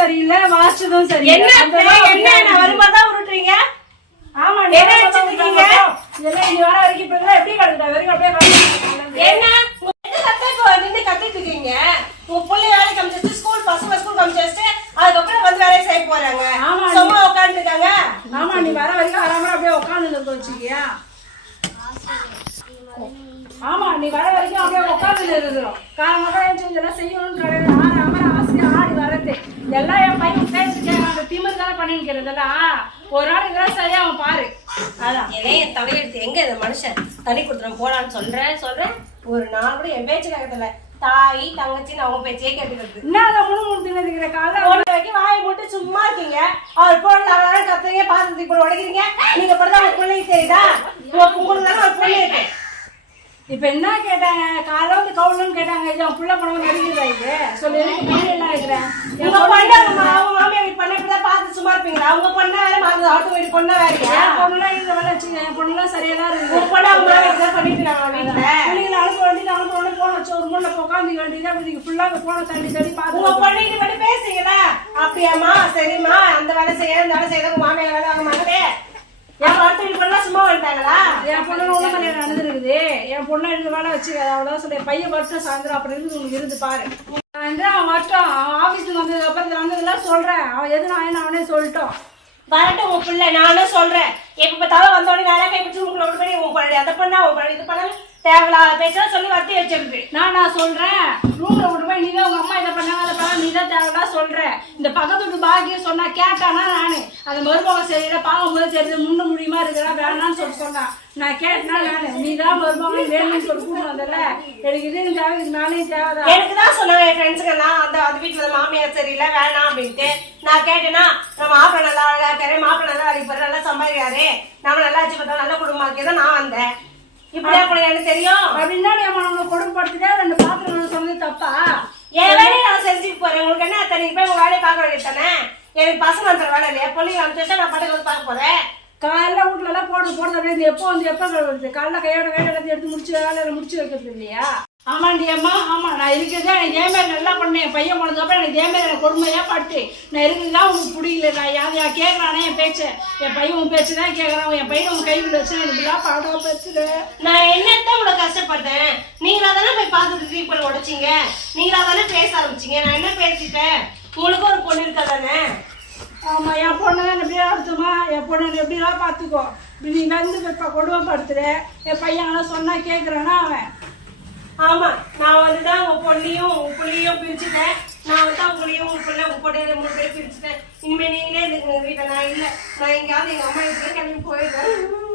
சரியில்லை, வாசிச்சதும் சரியில்லை. என்ன வருமாதான் உருட்டுறீங்க? ஆமா, என்ன வச்சிருக்கீங்க? இதெல்லாம் இங்க வர வரைக்கும் இப்ப எப்படி கட்டுட்டா வரைக்கும் அப்படியே என்ன நின்று கத்திட்டு இருக்கீங்க? உங்க பிள்ளை வேலைக்கு அமைச்சிட்டு ஸ்கூல் பசங்க ஸ்கூல் அமைச்சிட்டு அதுக்கப்புறம் வந்து வேலையை செய்ய போறாங்க. சும்மா உட்காந்து இருக்காங்க. ஆமா, நீ வர வரைக்கும் வராம அப்படியே உட்காந்து இருக்க வச்சுக்கியா? ஆமா, நீ வர வரைக்கும் அப்படியே உட்காந்து இருக்கிறோம். காலமாக இதெல்லாம் செய்யணும்னு ஆசையா ஆடி வரது எல்லாம் என் பையன் பேசிட்டேன். அந்த திமிர் தானே பண்ணிக்கிறதெல்லாம் ஒரு நாள் இதெல்லாம் சரியா அவன் பாரு. அதான் என் தலையெடுத்து எங்க இந்த மனுஷன் தனி கொடுத்துரும் போலான்னு சொல்றேன். ஒரு நாள் கூட என் பேச்சு கேட்கறதில்ல. தாய் தங்கச்சின்னு அவங்க பேச்சே கேட்டுக்கிறது. என்ன முழுமுழுத்துக்கிற காலை வைக்க வாயை போட்டு சும்மா இருக்கீங்க. அவர் போடலாம் கத்துறீங்க, பாத்திரத்துக்கு போட உடைக்கிறீங்க. நீங்க படுத்தா உங்க பிள்ளைக்கு தெரியுதா? உங்களுக்கு தானே ஒரு பிள்ளை இருக்கு. இப்ப என்ன கேட்டாங்க? காலைல வந்து கவுலன்னு கேட்டாங்க. என் புள்ள பணம் நடிக்கிறதா இது சொல்லி எல்லாம் இருக்கிறேன். உங்க பொண்ணு அவங்க மாமியா வீட்டு பண்ண இப்படிதான் பார்த்து சும்மா இருப்பீங்களா? அவங்க பொண்ணா வேற மாறுது, ஆட்டு வீட்டு பொண்ணா வேறையா? பொண்ணுலாம் இந்த வேலை வச்சுங்க. என் பொண்ணுலாம் சரியாதான் இருக்கு. உங்க பொண்ணு அவங்க மாமியா பண்ணிட்டு இருக்காங்க வீட்டுல. பிள்ளைங்களை அனுப்ப வேண்டியது அனுப்ப போன வச்சு ஒரு முன்ன உட்காந்து வேண்டியது அப்படி ஃபுல்லா போன தள்ளி தள்ளி பார்த்து உங்க பொண்ணு பண்ணி பேசுறீங்களா? அப்படியாமா? சரிம்மா, அந்த வேலை செய்ய இந்த வேலை செய்யறது மாமியா வேலை வாங்க மாட்டே. என் ஆட்டு வீட்டு பொண்ணா சும்மா வந்துட்டாங்களா? என் பொண்ணு ஒண்ணு கல்யாணம் நடந்துருக்குது. என் பொண்ணு இந்த வேலை வச்சு அவ்வளவுதான் சொல்லி பையன் வருஷம் சாயந்தரம் அப்படி இருந்து உங்களுக்கு இருந்து பாரு. அவன் வரட்டும். அவன் ஆபீஸ்க்கு வந்ததுக்கு அப்புறம் வந்ததெல்லாம் சொல்றேன். அவன் எது நான் அவனே சொல்லிட்டோம். வரட்டும் உங்க பிள்ளை, நானும் சொல்றேன். எப்ப பார்த்தாலும் வந்தோடனே வேலை கைப்பிடிச்சு உங்களோட பண்ணி உங்க பழி அதை பண்ணா உங்க பழி இது பண்ணாலும் தேவையில்லாத பேச்செல்லாம் சொல்லி வத்தி வச்சிருக்கு. நான் சொல்றேன். ரூம்ல விட்டு போய் நீதான் உங்க அம்மா இதை பண்ணாங்க அதை பண்ணா நீதான் தேவையா சொல்றேன். இந்த பக்கத்து வீட்டு பாக்கியம் சொன்னா கேட்டானா நானு அந்த மருமகம் சரியில்லை பாவம் போது தெரியுது முன்ன முடியுமா இருக்கிறா வேணான்னு சொல்லி சொன்னான். நான் கேட்டனா நானு நீதான் மருமகம் வேணும்னு சொல்லி கூப்பிட்டு வந்தல. எனக்கு இது தேவை, இது நானே தேவைதான். எனக்குதான் சொன்னாங்க என் ஃப்ரெண்ட்ஸுங்கெல்லாம் அந்த வீட்டுல மாமியார் சரியில்லை வேணாம் அப்படின்ட்டு. நான் கேட்டேன்னா நம்ம மாப்பிள்ள நல்லா அழகா இருக்காரு, மாப்பிள்ள நல்லா வேலைக்கு போறாரு, நல்லா சம்பாதிக்கிறாரு, நம்ம நல்லா வச்சு பார்த்தா நல்ல குடும்பமாக்கி தான் நான் வந்தேன். இப்படியா கூட எனக்கு தெரியும் அப்படின்னா நம்ம கொடுமைப்படுத்திட்டே 2 பாத்திரம் சொன்னது தப்பா? என் வேலையை நான் செஞ்சுட்டு போறேன். உங்களுக்கு என்ன தனிக்கு போய் உங்க வேலையை பார்க்க வேண்டியது தானே? எனக்கு பசங்க வந்துற வேலை இல்லையா? பொண்ணு அனுப்பிச்சு நான் பாட்டுக்கு வந்து பார்க்க போறேன். காலைல வீட்டுல எல்லாம் போடுறது அப்படியே எப்போ வந்து எப்போ வருது? காலைல கையோட வேலை எடுத்து முடிச்சு வேலையில முடிச்சு வைக்கிறது இல்லையா? ஆமாண்டி அம்மா, ஆமா நான் இருக்கிறதே எனக்கு ஏமாரி நல்லா பண்ணேன். என் பையன் போனதுக்கப்புறம் எனக்கு ஏமாரி எனக்கு கொடுமையா பட்டு நான் இருக்குதுதான் உங்களுக்கு பிடிக்கல. நான் யாரையா கேட்கறானே என் பேச்ச? என் பையன் உன் பேச்சு தான் கேட்கறான். என் பையன் உன் கையில் வச்சு எனக்கு எல்லாம் பாடம் பேசுல. நான் என்னத்தான் இவ்வளவு கஷ்டப்பட்டேன்? நீங்களா தானே போய் பார்த்துட்டு ட்ரீட் உடைச்சிங்க, நீங்களா தானே பேச ஆரம்பிச்சிங்க. நான் என்ன பேசிட்டேன்? உங்களுக்கும் ஒரு பொண்ணு இருக்கா தானே? ஆமா, என் பொண்ணு தான் எப்படியா எடுத்துமா? என் பொண்ணு எப்படிலாம் பார்த்துக்கோ. இப்படி நீ வந்து இப்போ கொடுமைப்படுத்துற. என் பையன் சொன்னா கேட்குறானா அவன்? ஆமா, நான் வந்துதான் உங்க பொண்ணையும் உங்க பிள்ளையும் பிரிச்சுட்டேன். நான் வந்து உங்களையும் உங்க பிள்ளை உங்க பொண்ணு 3 பேரும் பிரிச்சுட்டேன். இனிமே நீங்களே வீட்டை நான் இல்லை. நான் எங்கேயாவது எங்க அம்மா வீட்டுல கிளம்பி போயிடுறேன்.